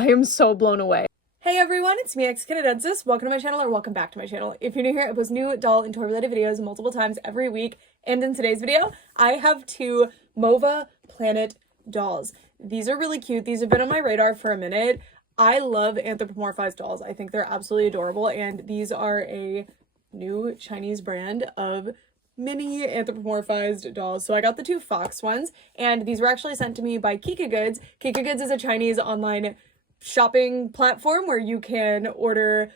I am so blown away. Hey everyone, it's me, Kikagoods. Welcome to my channel, or welcome back to my channel. If you're new here, I post new doll and toy related videos multiple times every week. And in today's video, I have two Mova Planet dolls. These are really cute. These have been on my radar for a minute. I love anthropomorphized dolls. I think they're absolutely adorable, and these are a new Chinese brand of mini anthropomorphized dolls. So I got the two Fox ones, and these were actually sent to me by Kikagoods. Kikagoods is a Chinese online shopping platform where you can order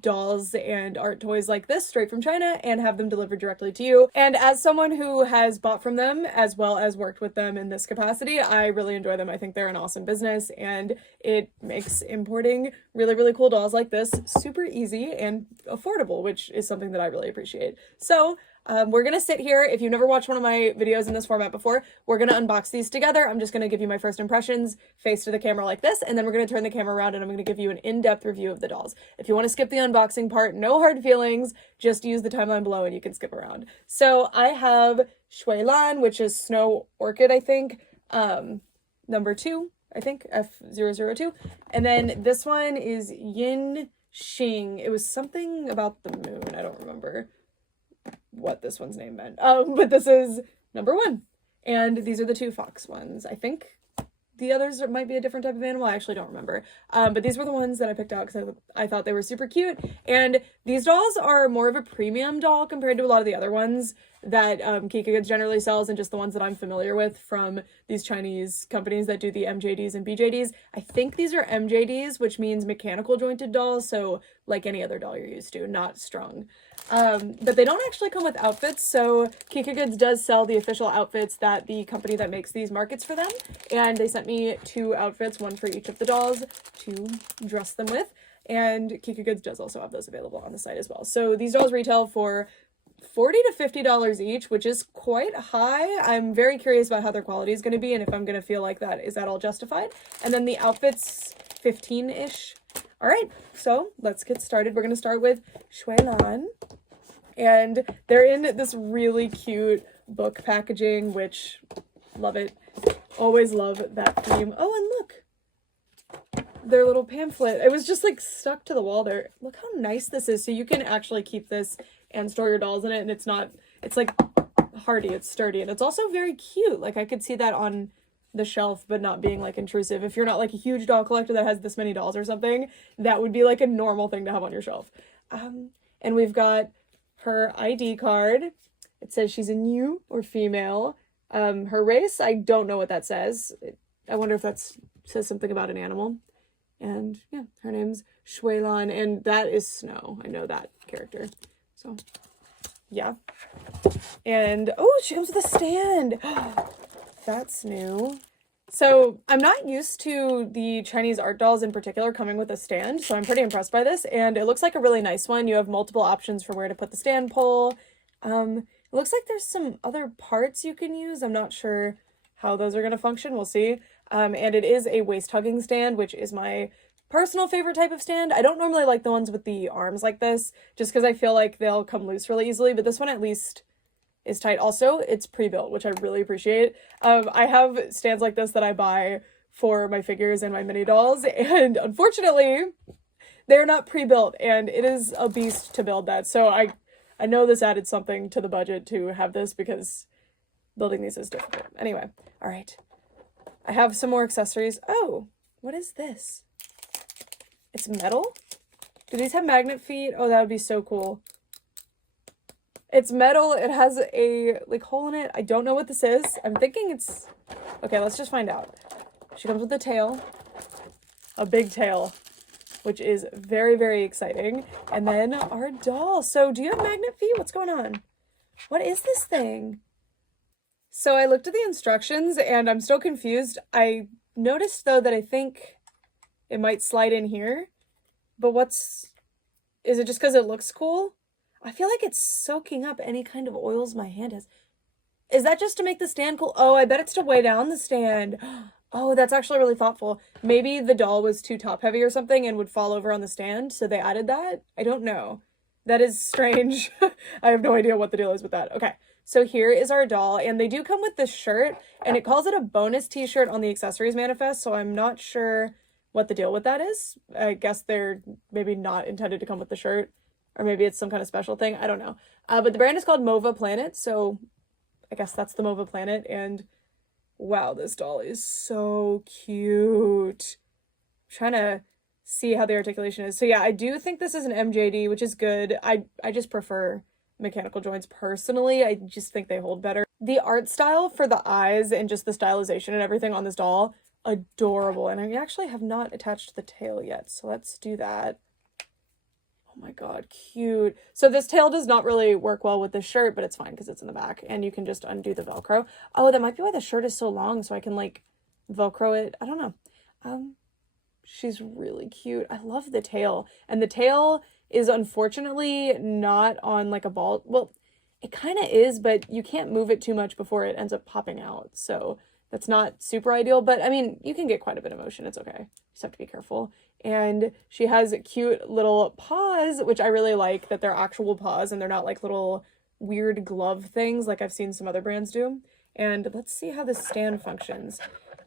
dolls and art toys like this straight from China and have them delivered directly to you. And as someone who has bought from them as well as worked with them in this capacity, I really enjoy them. I think they're an awesome business, and it makes importing really, really cool dolls like this super easy and affordable, which is something that I really appreciate. So we're gonna sit here. If you've never watched one of my videos in this format before, we're gonna unbox these together. I'm just gonna give you my first impressions, face to the camera like this, and then we're gonna turn the camera around and I'm gonna give you an in-depth review of the dolls. If you want to skip the unboxing part, no hard feelings, just use the timeline below and you can skip around. So I have Shui Lan, which is Snow Orchid, I think, number 2, I think, F002. And then this one is Yin Xing. It was something about the moon, I don't remember what this one's name meant. But this is number 1. And these are the two Fox ones. I think the others might be a different type of animal. I actually don't remember. But these were the ones that I picked out because I thought they were super cute. And these dolls are more of a premium doll compared to a lot of the other ones that Kikagoods generally sells, and just the ones that I'm familiar with from these Chinese companies that do the MJDs and BJDs. I think these are MJDs, which means mechanical jointed dolls, so like any other doll you're used to, not strung. But they don't actually come with outfits, so Kikagoods does sell the official outfits that the company that makes these markets for them, and they sent me 2 outfits, one for each of the dolls to dress them with, and Kikagoods does also have those available on the site as well. So these dolls retail for $40 to $50 each, which is quite high. I'm very curious about how their quality is going to be and if I'm going to feel like that is that all justified. And then the outfits, 15-ish. All right, so let's get started. We're going to start with Shui Lan, and they're in this really cute book packaging, which love it. Always love that theme. Oh, and look, their little pamphlet. It was just like stuck to the wall there. Look how nice this is. So you can actually keep this and store your dolls in it, and it's like hardy, it's sturdy, and it's also very cute. Like I could see that on the shelf, but not being like intrusive. If you're not like a huge doll collector that has this many dolls or something, that would be like a normal thing to have on your shelf. And we've got her ID card. It says she's a new or female. Her race, I don't know what that says. I wonder if that says something about an animal. And yeah, her name's Shui Lan, and that is Snow. I know that character. So yeah. And oh, she comes with a stand. That's new. So I'm not used to the Chinese art dolls in particular coming with a stand, so I'm pretty impressed by this, and it looks like a really nice one. You have multiple options for where to put the stand pole. It looks like there's some other parts you can use. I'm not sure how those are going to function. We'll see. And it is a waist-hugging stand, which is my personal favorite type of stand. I don't normally like the ones with the arms like this, just because I feel like they'll come loose really easily, but this one at least is tight. Also, it's pre-built, which I really appreciate. I have stands like this that I buy for my figures and my mini dolls, and unfortunately, they're not pre-built, and it is a beast to build that. So I know this added something to the budget to have this, because building these is difficult. Anyway, all right. I have some more accessories. Oh, what is this? It's metal? Do these have magnet feet? Oh, that would be so cool. It's metal. It has a like hole in it. I don't know what this is. I'm thinking it's... Okay, let's just find out. She comes with a tail. A big tail, which is very, very exciting. And then our doll. So do you have magnet feet? What's going on? What is this thing? So I looked at the instructions and I'm still confused. I noticed though that I think it might slide in here. But is it just because it looks cool? I feel like it's soaking up any kind of oils my hand has. Is that just to make the stand cool? Oh, I bet it's to weigh down the stand. Oh, that's actually really thoughtful. Maybe the doll was too top heavy or something and would fall over on the stand, so they added that? I don't know. That is strange. I have no idea what the deal is with that. Okay, so here is our doll, and they do come with this shirt, and it calls it a bonus t-shirt on the accessories manifest, so I'm not sure what the deal with that is. I guess they're maybe not intended to come with the shirt, or maybe it's some kind of special thing. I don't know. But the brand is called Mova Planet, so I guess that's the Mova Planet. And wow, this doll is so cute. I'm trying to see how the articulation is. So yeah, I do think this is an MJD, which is good. I just prefer mechanical joints personally. I just think they hold better. The art style for the eyes and just the stylization and everything on this doll, adorable. And I actually have not attached the tail yet, so let's do that. Oh my god, cute. So this tail does not really work well with the shirt, but it's fine because it's in the back and you can just undo the Velcro. Oh, that might be why the shirt is so long, so I can like Velcro it. I don't know. She's really cute. I love the tail. And the tail is unfortunately not on like a ball. Well, it kind of is, but you can't move it too much before it ends up popping out. So that's not super ideal, but I mean, you can get quite a bit of motion. It's okay. Just have to be careful. And she has cute little paws, which I really like, that they're actual paws and they're not like little weird glove things like I've seen some other brands do. And let's see how this stand functions.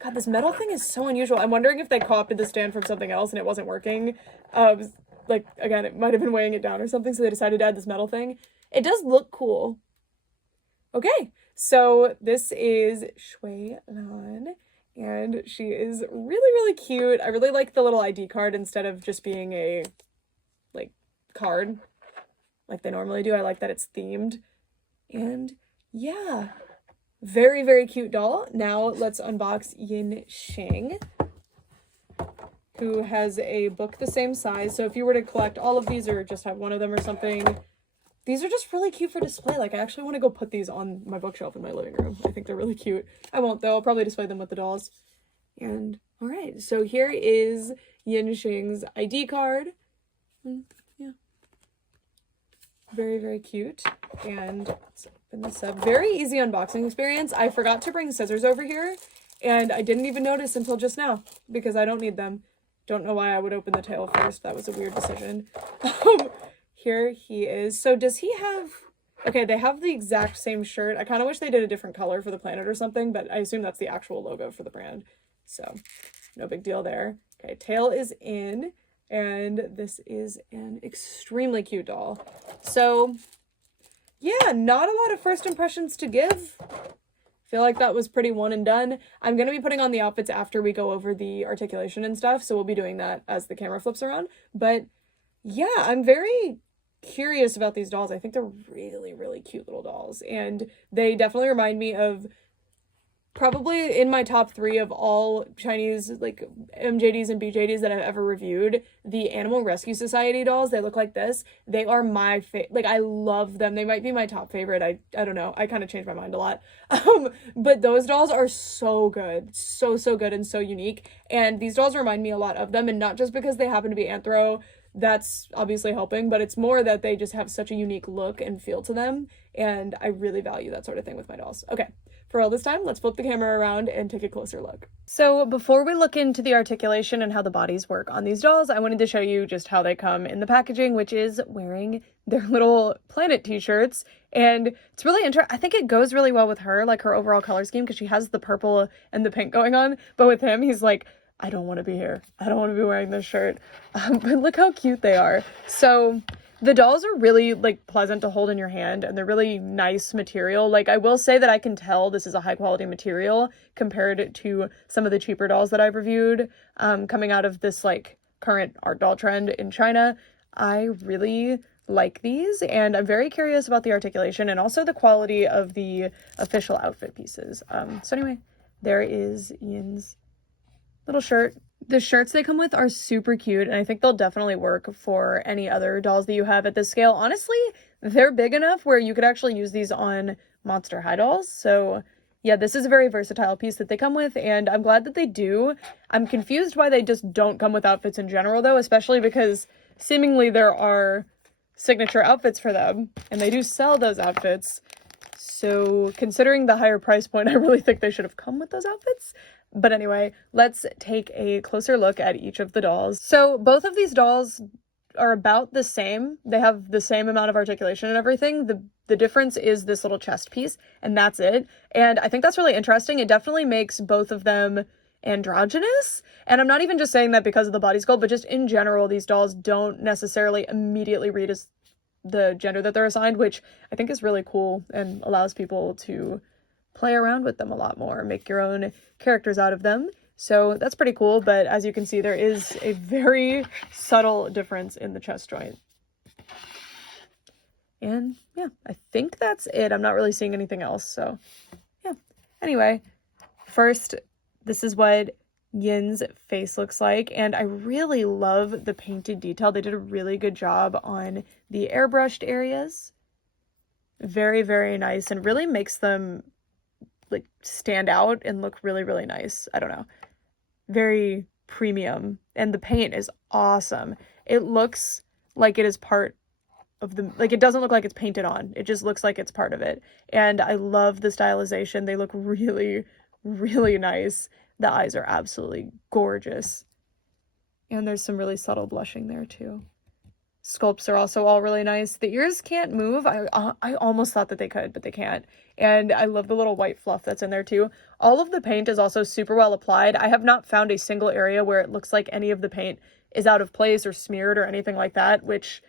God, this metal thing is so unusual. I'm wondering if they copied the stand from something else and it wasn't working. Like, again, it might have been weighing it down or something, so they decided to add this metal thing. It does look cool. Okay, so this is Shui Lan, and she is really, really cute. I really like the little ID card instead of just being a, like, card like they normally do. I like that it's themed. And yeah, very, very cute doll. Now let's unbox Yin Xing, who has a book the same size. So if you were to collect all of these or just have one of them or something, these are just really cute for display. Like, I actually want to go put these on my bookshelf in my living room. I think they're really cute. I won't, though. I'll probably display them with the dolls. And, all right. So here is Yin Xing's ID card. Yeah. Very, very cute. And let's open this up. Very easy unboxing experience. I forgot to bring scissors over here, and I didn't even notice until just now because I don't need them. Don't know why I would open the tail first. That was a weird decision. Here he is. So does he have... Okay, they have the exact same shirt. I kind of wish they did a different color for the planet or something, but I assume that's the actual logo for the brand. So, no big deal there. Okay, tail is in, and this is an extremely cute doll. So, yeah, not a lot of first impressions to give. Feel like that was pretty one and done. I'm going to be putting on the outfits after we go over the articulation and stuff, so we'll be doing that as the camera flips around. But, yeah, I'm very curious about these dolls. I think they're really, really cute little dolls, and they definitely remind me of probably in my top 3 of all Chinese like MJDs and BJDs that I've ever reviewed. The Animal Rescue Society dolls, they look like this. They are my favorite. Like, I love them. They might be my top favorite. I don't know. I kind of changed my mind a lot. But those dolls are so good. So good and so unique. And these dolls remind me a lot of them, and not just because they happen to be anthro. That's obviously helping, but it's more that they just have such a unique look and feel to them, and I really value that sort of thing with my dolls. Okay, for all this time, let's flip the camera around and take a closer look. So before we look into the articulation and how the bodies work on these dolls, I wanted to show you just how they come in the packaging, which is wearing their little planet t-shirts, and it's really interesting. I think it goes really well with her, like her overall color scheme, because she has the purple and the pink going on, but with him, he's like, I don't want to be here. I don't want to be wearing this shirt. But look how cute they are. So the dolls are really like pleasant to hold in your hand, and they're really nice material. Like, I will say that I can tell this is a high quality material compared to some of the cheaper dolls that I've reviewed coming out of this like current art doll trend in China. I really like these, and I'm very curious about the articulation and also the quality of the official outfit pieces. So anyway, there is Yin's little shirt. The shirts they come with are super cute, and I think they'll definitely work for any other dolls that you have at this scale. Honestly, they're big enough where you could actually use these on Monster High dolls. So yeah, this is a very versatile piece that they come with, and I'm glad that they do. I'm confused why they just don't come with outfits in general, though, especially because seemingly there are signature outfits for them, and they do sell those outfits. So considering the higher price point, I really think they should have come with those outfits. But anyway, let's take a closer look at each of the dolls. So both of these dolls are about the same. They have the same amount of articulation and everything. The difference is this little chest piece, and that's it. And I think that's really interesting. It definitely makes both of them androgynous. And I'm not even just saying that because of the body sculpt, but just in general, these dolls don't necessarily immediately read as the gender that they're assigned, which I think is really cool and allows people to play around with them a lot more, make your own characters out of them. So that's pretty cool, but as you can see, there is a very subtle difference in the chest joint. And yeah, I think that's it. I'm not really seeing anything else, so yeah. Anyway, first, this is what Yin's face looks like, and I really love the painted detail. They did a really good job on the airbrushed areas. Very, very nice, and really makes them like stand out and look really, really nice. I don't know. Very premium, and the paint is awesome. It looks like it is part of the, like, it doesn't look like it's painted on. It just looks like it's part of it. And I love the stylization. They look really, really nice. The eyes are absolutely gorgeous. And there's some really subtle blushing there too. Sculpts are also all really nice. The ears can't move. I almost thought that they could, but they can't. And I love the little white fluff that's in there too. All of the paint is also super well applied. I have not found a single area where it looks like any of the paint is out of place or smeared or anything like that, which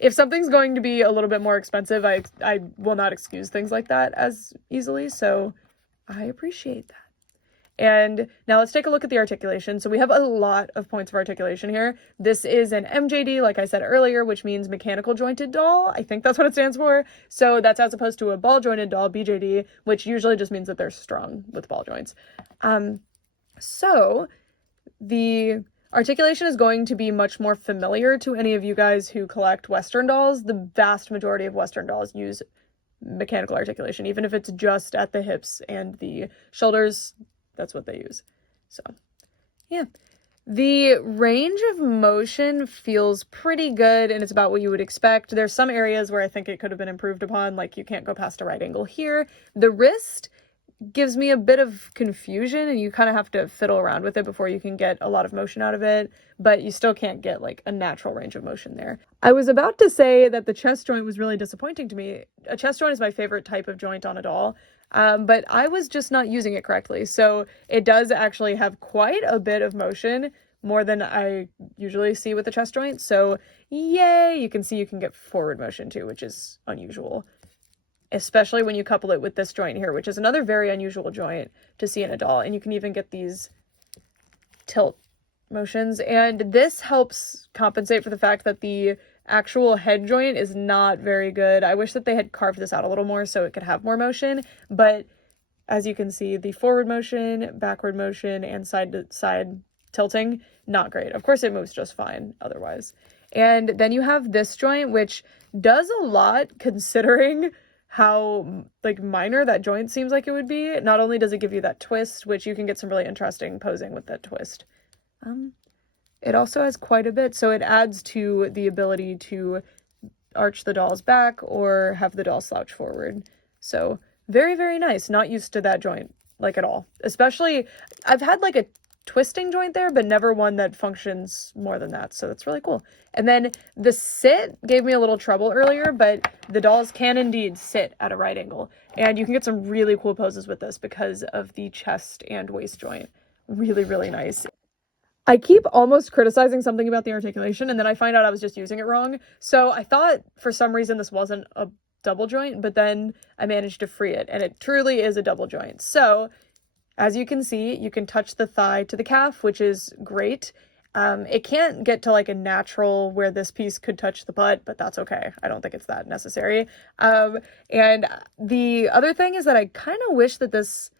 if something's going to be a little bit more expensive, I will not excuse things like that as easily. So I appreciate that. And now let's take a look at the articulation. So we have a lot of points of articulation here. This is an MJD, like I said earlier, which means mechanical jointed doll. I think that's what it stands for. So that's as opposed to a ball jointed doll, BJD, which usually just means that they're strong with ball joints. So the articulation is going to be much more familiar to any of you guys who collect Western dolls. The vast majority of Western dolls use mechanical articulation, even if it's just at the hips and the shoulders. That's what they use. So yeah, the range of motion feels pretty good, and it's about what you would expect. There's some areas where I think it could have been improved upon, like you can't go past a right angle here. The wrist gives me a bit of confusion, and you kind of have to fiddle around with it before you can get a lot of motion out of it, but you still can't get like a natural range of motion there. I was about to say that the chest joint was really disappointing to me. A chest joint is my favorite type of joint on a doll. But I was just not using it correctly. So it does actually have quite a bit of motion, more than I usually see with the chest joint. So yay, you can see you can get forward motion too, which is unusual, especially when you couple it with this joint here, which is another very unusual joint to see in a doll. And you can even get these tilt motions. And this helps compensate for the fact that the actual head joint is not very good. I wish that they had carved this out a little more so it could have more motion, but as you can see, the forward motion, backward motion, and side to side tilting, not great. Of course, it moves just fine otherwise. And then you have this joint, which does a lot considering how like minor that joint seems like it would be. Not only does it give you that twist, which you can get some really interesting posing with that twist, it also has quite a bit, so it adds to the ability to arch the doll's back or have the doll slouch forward. So very, very nice. Not used to that joint, like, at all. Especially, I've had like a twisting joint there, but never one that functions more than that, so that's really cool. And then the sit gave me a little trouble earlier, but the dolls can indeed sit at a right angle, and you can get some really cool poses with this because of the chest and waist joint. Really, really nice. I keep almost criticizing something about the articulation, and then I find out I was just using it wrong. So I thought for some reason this wasn't a double joint, but then I managed to free it, and it truly is a double joint. So as you can see, you can touch the thigh to the calf, which is great. It can't get to like a natural where this piece could touch the butt, but that's okay. I don't think it's that necessary. And the other thing is that I kind of wish that this,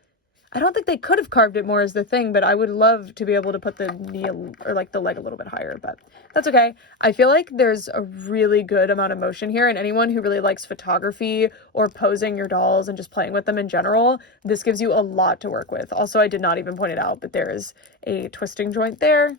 I don't think they could have carved it more as the thing, but I would love to be able to put the knee or like the leg a little bit higher, but that's okay. I feel like there's a really good amount of motion here, and anyone who really likes photography or posing your dolls and just playing with them in general, this gives you a lot to work with. Also, I did not even point it out, but there is a twisting joint there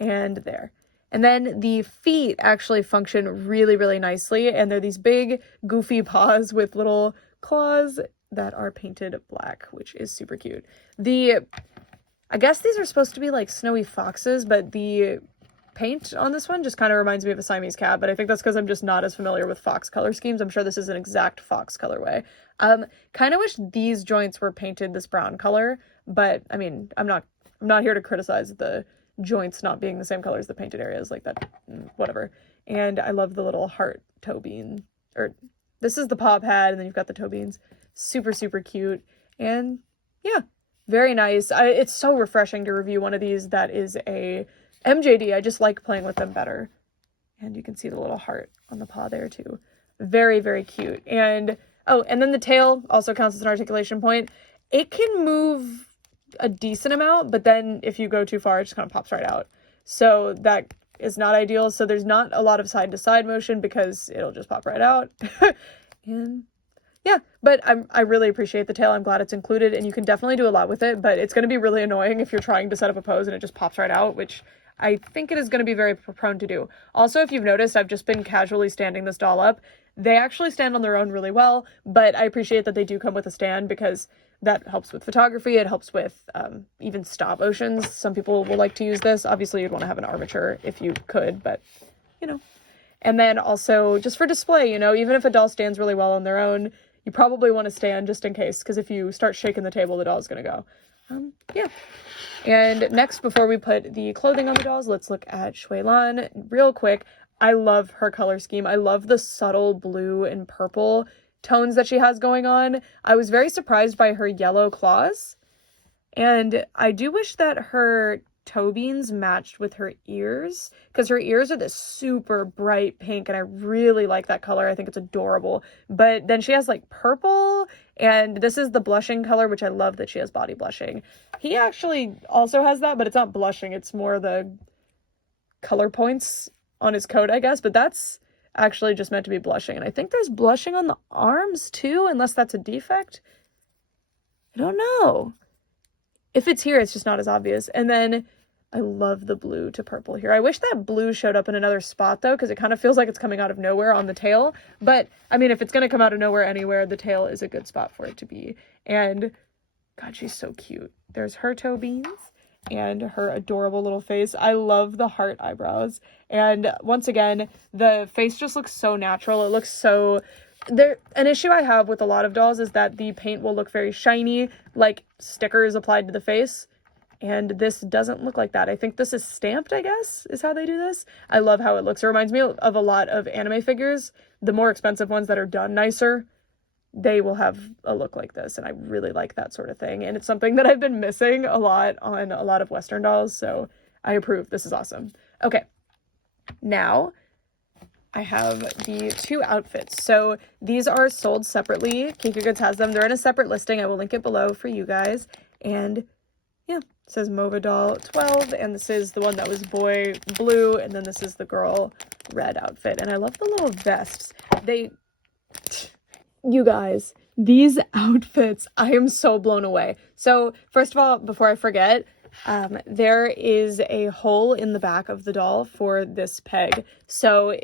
and there. And then the feet actually function really, really nicely, and they're these big, goofy paws with little claws that are painted black, which is super cute. I guess these are supposed to be like snowy foxes, but the paint on this one just kind of reminds me of a Siamese cat, but I think that's because I'm just not as familiar with fox color schemes. I'm sure this is an exact fox colorway. Kind of wish these joints were painted this brown color, but I mean, I'm not here to criticize the joints not being the same color as the painted areas, like that, whatever. And I love the little heart toe bean, or this is the paw pad, and then you've got the toe beans. Super, super cute. And yeah, very nice. It's so refreshing to review one of these that is a MJD. I just like playing with them better. And you can see the little heart on the paw there too. Very, very cute. And oh, and then the tail also counts as an articulation point. It can move a decent amount, but then if you go too far, it just kind of pops right out. So that is not ideal. So there's not a lot of side to side motion because it'll just pop right out. And yeah, but I really appreciate the tail. I'm glad it's included, and you can definitely do a lot with it, but it's going to be really annoying if you're trying to set up a pose and it just pops right out, which I think it is going to be very prone to do. Also, if you've noticed, I've just been casually standing this doll up. They actually stand on their own really well, but I appreciate that they do come with a stand because that helps with photography. It helps with even stop motions. Some people will like to use this. Obviously, you'd want to have an armature if you could, but you know. And then also just for display, you know, even if a doll stands really well on their own, you probably want to stand just in case, because if you start shaking the table, the doll's going to go. Yeah. And next, before we put the clothing on the dolls, let's look at Shui Lan real quick. I love her color scheme. I love the subtle blue and purple tones that she has going on. I was very surprised by her yellow claws. And I do wish that her toe beans matched with her ears, because her ears are this super bright pink, and I really like that color. I think it's adorable. But then she has like purple, and this is the blushing color, which I love that she has body blushing. He actually also has that, but it's not blushing. It's more the color points on his coat, I guess, but that's actually just meant to be blushing. And I think there's blushing on the arms too, unless that's a defect. I don't know. If it's here, it's just not as obvious. And then I love the blue to purple here. I wish that blue showed up in another spot though, because it kind of feels like it's coming out of nowhere on the tail. But I mean, if it's going to come out of nowhere anywhere, the tail is a good spot for it to be. And God, she's so cute. There's her toe beans and her adorable little face. I love the heart eyebrows. And once again, the face just looks so natural. It looks so... An issue I have with a lot of dolls is that the paint will look very shiny, like stickers applied to the face. And this doesn't look like that. I think this is stamped, I guess, is how they do this. I love how it looks. It reminds me of a lot of anime figures. The more expensive ones that are done nicer, they will have a look like this. And I really like that sort of thing. And it's something that I've been missing a lot on a lot of Western dolls. So I approve. This is awesome. Okay. Now I have the two outfits. So these are sold separately. Kikagoods has them. They're in a separate listing. I will link it below for you guys. And yeah, it says Mova Doll 12, and this is the one that was boy blue, and then this is the girl red outfit. And I love the little vests. You guys, these outfits, I am so blown away. So first of all, before I forget, there is a hole in the back of the doll for this peg. So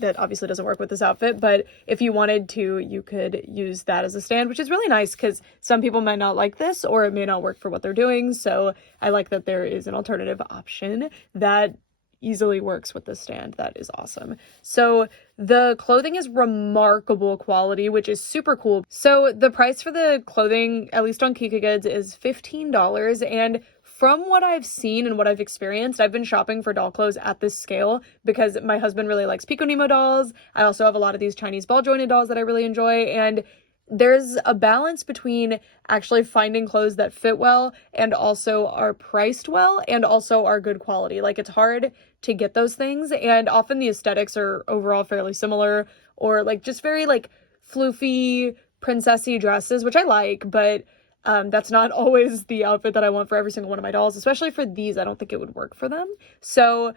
that obviously doesn't work with this outfit, but if you wanted to, you could use that as a stand, which is really nice because some people might not like this or it may not work for what they're doing. So I like that there is an alternative option that easily works with the stand. That is awesome. So the clothing is remarkable quality, which is super cool. So the price for the clothing, at least on Kikagoods, is $15, and from what I've seen and what I've experienced, I've been shopping for doll clothes at this scale because my husband really likes Pico Nemo dolls. I also have a lot of these Chinese ball jointed dolls that I really enjoy, and there's a balance between actually finding clothes that fit well and also are priced well and also are good quality. Like, it's hard to get those things, and often the aesthetics are overall fairly similar, or like just very like floofy princessy dresses, which I like, but that's not always the outfit that I want for every single one of my dolls, especially for these. I don't think it would work for them. So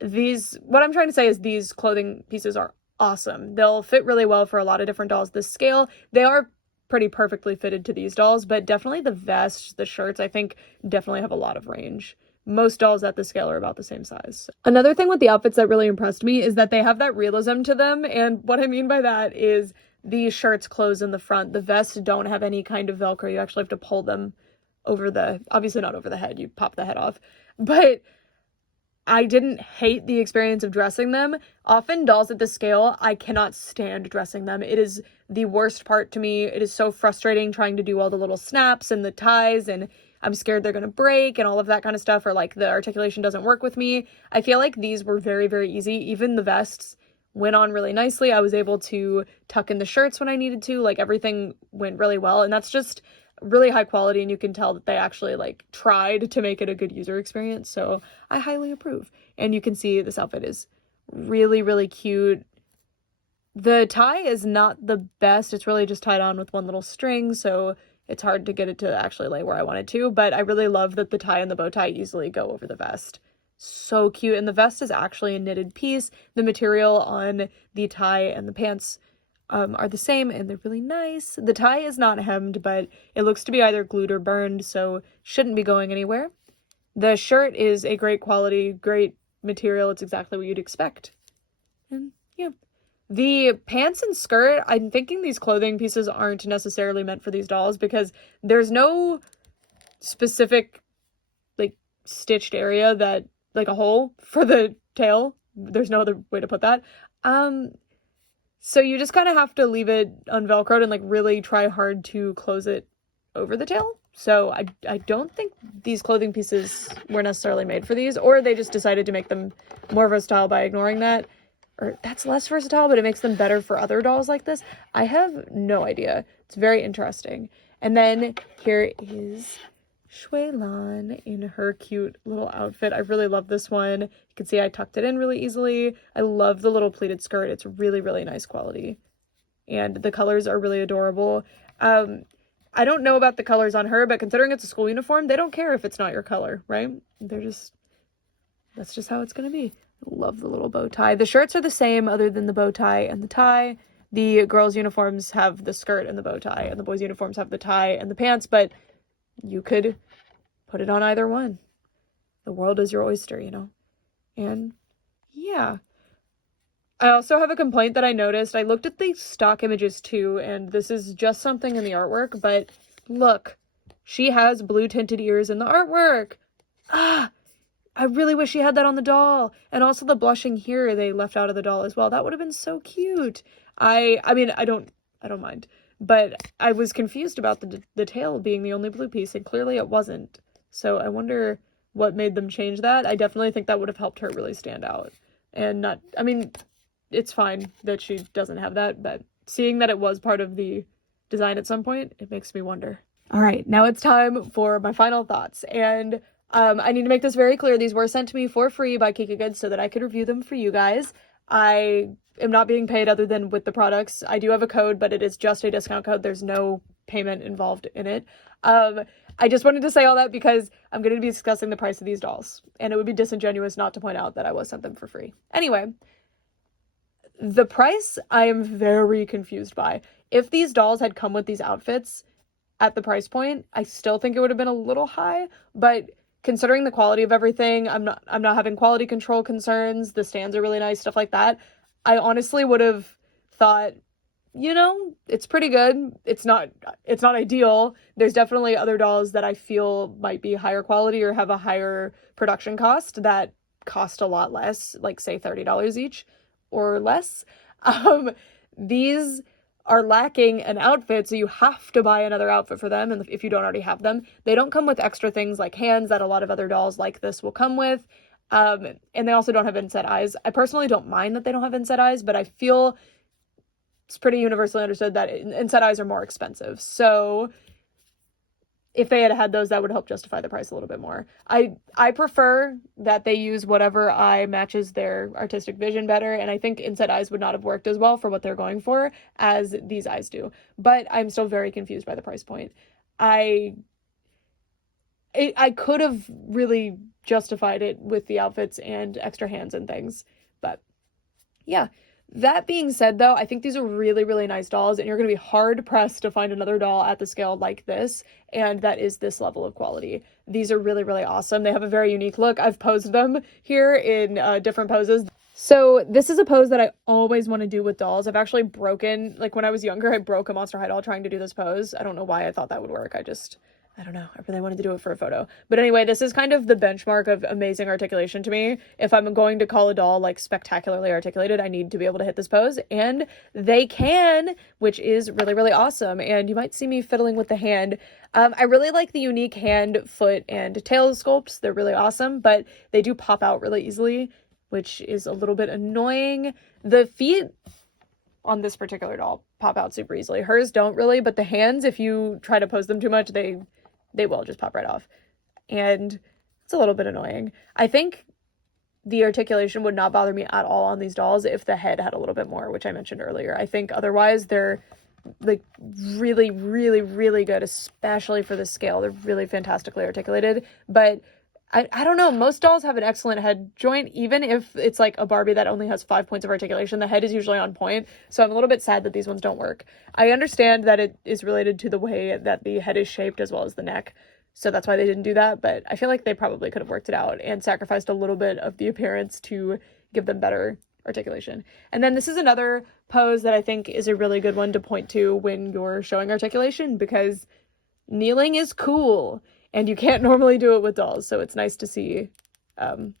what I'm trying to say is these clothing pieces are awesome. They'll fit really well for a lot of different dolls this scale. They are pretty perfectly fitted to these dolls, but definitely the vests, the shirts, I think definitely have a lot of range. Most dolls at this scale are about the same size. Another thing with the outfits that really impressed me is that they have that realism to them, and what I mean by that is the shirts close in the front. The vests don't have any kind of Velcro. You actually have to pull them over obviously not over the head, you pop the head off, but I didn't hate the experience of dressing them. Often dolls at this scale, I cannot stand dressing them. It is the worst part to me. It is so frustrating trying to do all the little snaps and the ties, and I'm scared they're gonna break and all of that kind of stuff, or like the articulation doesn't work with me. I feel like these were very, very easy. Even the vests went on really nicely. I was able to tuck in the shirts when I needed to. Like, everything went really well, and that's just really high quality, and you can tell that they actually like tried to make it a good user experience. So I highly approve. And you can see this outfit is really, really cute. The tie is not the best. It's really just tied on with one little string, so it's hard to get it to actually lay where I want it to, but I really love that the tie and the bow tie easily go over the vest. So cute. And the vest is actually a knitted piece. The material on the tie and the pants are the same, and they're really nice. The tie is not hemmed, but it looks to be either glued or burned, so shouldn't be going anywhere. The shirt is a great quality, great material. It's exactly what you'd expect. And yeah. The pants and skirt, I'm thinking these clothing pieces aren't necessarily meant for these dolls because there's no specific, like, stitched area that, like, a hole for the tail. There's no other way to put that. So you just kind of have to leave it unvelcroed and like really try hard to close it over the tail. So I don't think these clothing pieces were necessarily made for these, or they just decided to make them more versatile by ignoring that. Or that's less versatile, but it makes them better for other dolls like this. I have no idea. It's very interesting. And then here is Shui Lan in her cute little outfit. I really love this one. You can see I tucked it in really easily. I love the little pleated skirt. It's really, really nice quality. And the colors are really adorable. I don't know about the colors on her, but considering it's a school uniform, they don't care if it's not your color, right? That's just how it's going to be. I love the little bow tie. The shirts are the same other than the bow tie and the tie. The girls' uniforms have the skirt and the bow tie, and the boys' uniforms have the tie and the pants, but you could put it on either one. The world is your oyster, you know? And yeah. I also have a complaint that I noticed. I looked at the stock images too, and this is just something in the artwork, but look, she has blue tinted ears in the artwork. I really wish she had that on the doll. And also the blushing here, they left out of the doll as well. That would have been so cute. I mean, I don't mind. But I was confused about the tail being the only blue piece, and clearly it wasn't. So I wonder what made them change that. I definitely think that would have helped her really stand out. And not, I mean, it's fine that she doesn't have that, but seeing that it was part of the design at some point, it makes me wonder. All right, now it's time for my final thoughts. And I need to make this very clear. These were sent to me for free by Kikagoods so that I could review them for you guys. I am not being paid other than with the products. I do have a code, but it is just a discount code. There's no payment involved in it. I just wanted to say all that because I'm going to be discussing the price of these dolls, and it would be disingenuous not to point out that I was sent them for free. Anyway, the price I am very confused by. If these dolls had come with these outfits at the price point, I still think it would have been a little high, but considering the quality of everything, I'm not having quality control concerns. The stands are really nice, stuff like that. I honestly would have thought, you know, it's pretty good. It's not ideal. There's definitely other dolls that I feel might be higher quality or have a higher production cost that cost a lot less, like say $30 each or less. These are lacking an outfit, so you have to buy another outfit for them, and if you don't already have them. They don't come with extra things like hands that a lot of other dolls like this will come with, and they also don't have inset eyes. I personally don't mind that they don't have inset eyes, but I feel it's pretty universally understood that inset eyes are more expensive, so if they had had those, that would help justify the price a little bit more. I prefer that they use whatever eye matches their artistic vision better, and I think inset eyes would not have worked as well for what they're going for as these eyes do. But I'm still very confused by the price point. I could have really justified it with the outfits and extra hands and things, but yeah. That being said, though, I think these are really, really nice dolls, and you're going to be hard-pressed to find another doll at the scale like this, and that is this level of quality. These are really, really awesome. They have a very unique look. I've posed them here in different poses. So this is a pose that I always want to do with dolls. I've actually broken, like when I was younger, I broke a Monster High doll trying to do this pose. I don't know why I thought that would work. I don't know. I really wanted to do it for a photo. But anyway, this is kind of the benchmark of amazing articulation to me. If I'm going to call a doll like spectacularly articulated, I need to be able to hit this pose. And they can, which is really, really awesome. And you might see me fiddling with the hand. I really like the unique hand, foot, and tail sculpts. They're really awesome, but they do pop out really easily, which is a little bit annoying. The feet on this particular doll pop out super easily. Hers don't really, but the hands, if you try to pose them too much, they will just pop right off. And it's a little bit annoying. I think the articulation would not bother me at all on these dolls if the head had a little bit more, which I mentioned earlier. I think otherwise they're like really, really, really good, especially for the scale. They're really fantastically articulated. But I don't know, most dolls have an excellent head joint, even if it's like a Barbie that only has 5 points of articulation. The head is usually on point, so I'm a little bit sad that these ones don't work. I understand that it is related to the way that the head is shaped as well as the neck, so that's why they didn't do that, but I feel like they probably could have worked it out and sacrificed a little bit of the appearance to give them better articulation. And then this is another pose that I think is a really good one to point to when you're showing articulation, because kneeling is cool. And you can't normally do it with dolls, so it's nice to see when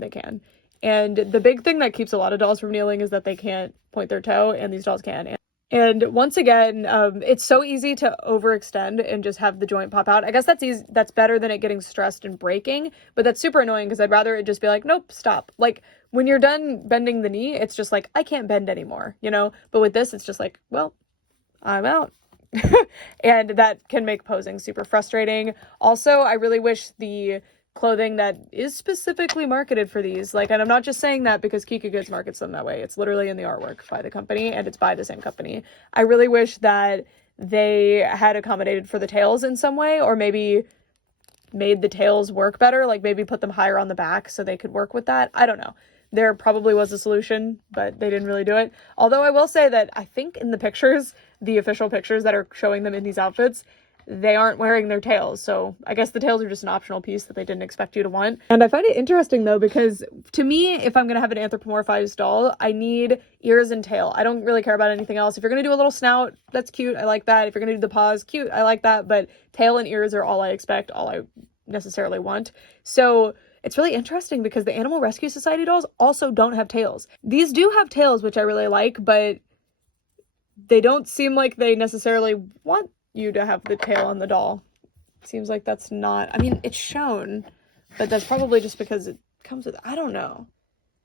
they can. And the big thing that keeps a lot of dolls from kneeling is that they can't point their toe, and these dolls can. And once again, it's so easy to overextend and just have the joint pop out. I guess that's easy. That's better than it getting stressed and breaking, but that's super annoying because I'd rather it just be like, nope, stop. Like, when you're done bending the knee, it's just like, I can't bend anymore, you know? But with this, it's just like, well, I'm out. And that can make posing super frustrating. Also, I really wish the clothing that is specifically marketed for these, like, and I'm not just saying that because Kikagoods markets them that way. It's literally in the artwork by the company, and it's by the same company. I really wish that they had accommodated for the tails in some way, or maybe made the tails work better, like maybe put them higher on the back so they could work with that. I don't know. There probably was a solution, but they didn't really do it. Although I will say that I think in the pictures, the official pictures that are showing them in these outfits, they aren't wearing their tails. So I guess the tails are just an optional piece that they didn't expect you to want. And I find it interesting though, because to me, if I'm going to have an anthropomorphized doll, I need ears and tail. I don't really care about anything else. If you're going to do a little snout, that's cute. I like that. If you're going to do the paws, cute. I like that. But tail and ears are all I expect, all I necessarily want. So it's really interesting because the Animal Rescue Society dolls also don't have tails. These do have tails, which I really like, but they don't seem like they necessarily want you to have the tail on the doll. It seems like that's not, I mean, it's shown, but that's probably just because it comes with, I don't know.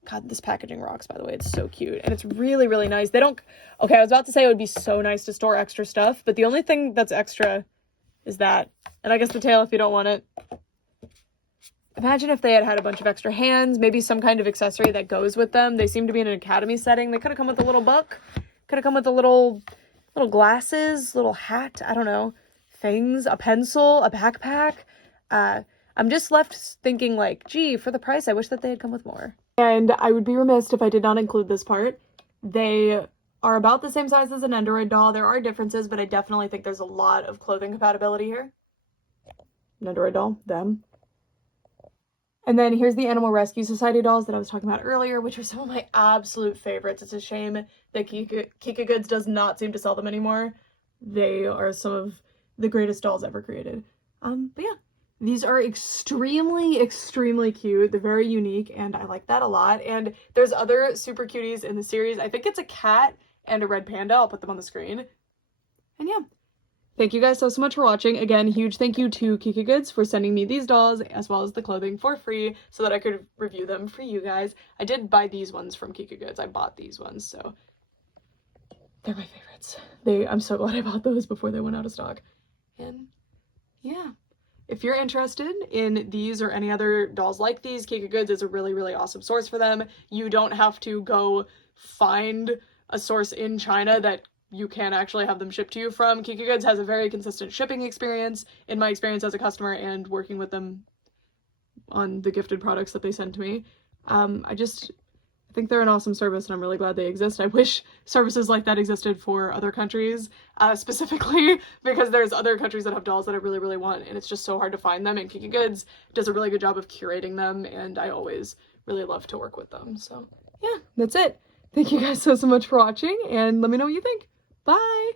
God, this packaging rocks, by the way. It's so cute. And it's really, really nice. They don't, okay, I was about to say it would be so nice to store extra stuff, but the only thing that's extra is that. And I guess the tail if you don't want it. Imagine if they had had a bunch of extra hands, maybe some kind of accessory that goes with them. They seem to be in an academy setting. They could have come with a little book. Could have come with a little glasses, little hat, I don't know, things, a pencil, a backpack. I'm just left thinking like, gee, for the price, I wish that they had come with more. And I would be remiss if I did not include this part. They are about the same size as an Android doll. There are differences, but I definitely think there's a lot of clothing compatibility here. An Android doll, them. And then here's the Animal Rescue Society dolls that I was talking about earlier, which are some of my absolute favorites. It's a shame that Kikagoods does not seem to sell them anymore. They are some of the greatest dolls ever created. But yeah, these are extremely, extremely cute. They're very unique, and I like that a lot. And there's other super cuties in the series. I think it's a cat and a red panda. I'll put them on the screen. And yeah. Thank you guys so much for watching. Again, huge thank you to Kikagoods for sending me these dolls as well as the clothing for free so that I could review them for you guys. I did buy these ones from Kikagoods. I bought these ones, so they're my favorites. I'm so glad I bought those before they went out of stock. And yeah, if you're interested in these or any other dolls like these, Kikagoods is a really, really awesome source for them. You don't have to go find a source in China that you can actually have them shipped to you from. Kikagoods has a very consistent shipping experience, in my experience as a customer and working with them on the gifted products that they send to me. I think they're an awesome service, and I'm really glad they exist. I wish services like that existed for other countries, specifically because there's other countries that have dolls that I really, really want, and it's just so hard to find them, and Kikagoods does a really good job of curating them, and I always really love to work with them. So yeah, that's it. Thank you guys so much for watching, and let me know what you think. Bye!